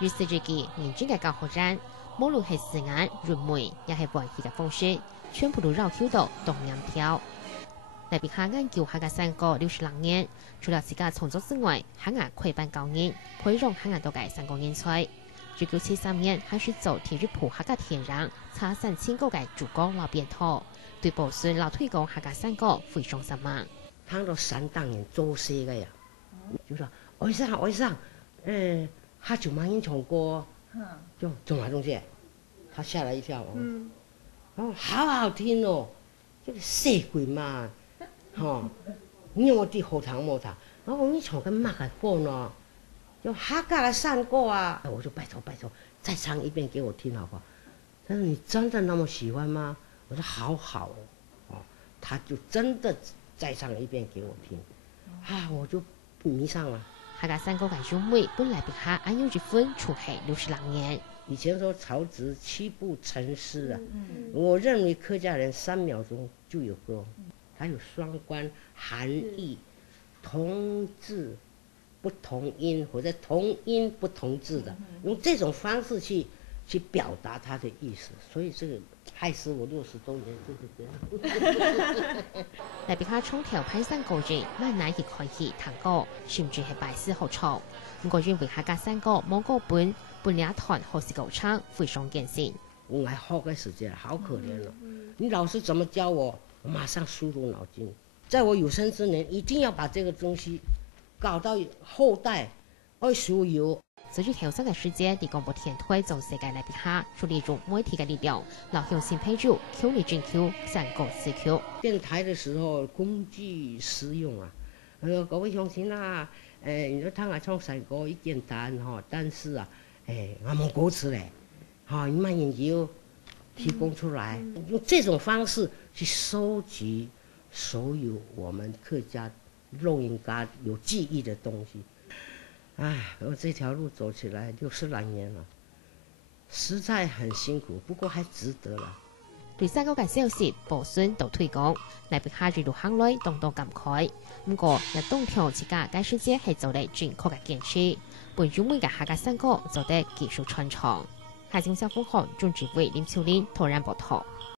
20世紀年輕嘅教學人，無論係時間、人媒，也係運氣嘅方式，全部都繞口到東洋跳。嚟別下研究下嘅三個60年，除了自家創作之外，下牙規辦教研，培養下牙到嘅3個人才。1973年開始做體育部下嘅田人，查3千個嘅主角老編頭，對保孫老推廣下嘅3個非常深嘛。他到山當人做事嘅呀，就說外甥，他9萬人唱歌，就做乜東西？他嚇了一跳哦，好好聽哦，這個社會嘛，你我啲好聽冇聽，我你唱緊乜嘅歌呢？就客家嘅山歌啊，我就拜託，再唱一遍給我聽好不好？他說你真的那麼喜歡嗎？我說好哦，他就真的再唱一遍給我聽，我就迷上了。客家3個嘅兄妹本來別下按有結婚處係60年。以前說曹植7步成詩啊，我認為客家人3秒鐘就有歌，它有雙關含義，同字不同音，或者同音不同字的，用這種方式去表達它的意思，所以這個害死我60多年就是這樣。嚟別下衝條攀山個人，萬難亦可以彈歌，甚至係拜師學唱。唔過認為客家3個冇個本領團或是夠唱，非常艱辛。我學嘅時間好可憐了，你老師怎麼教我，我馬上輸入腦筋，在我有生之年一定要把這個東西搞到後代愛所有。隨住調整嘅世界，啲廣播電台從世界嚟別下，處理住媒體嘅力量，流向新配組、口語進口、3個4口。電台嘅時候工具實用啊，各位鄉親啊，你說聽我唱山歌一簡單但是啊，我冇歌詞咧，你慢研究提供出來，用這種方式去收集所有我們客家錄音家有記憶的東西。我這條路走起來60來年了，實在很辛苦，不過還值得了。對3個嘅消息，保孫都推廣，嚟別下一路行來動動感慨。不過，日東條自家嘅世界係做得正確嘅堅持，本住每嘅客家3個做得技術傳承。海景小風寒，總指揮林秋玲突然報道。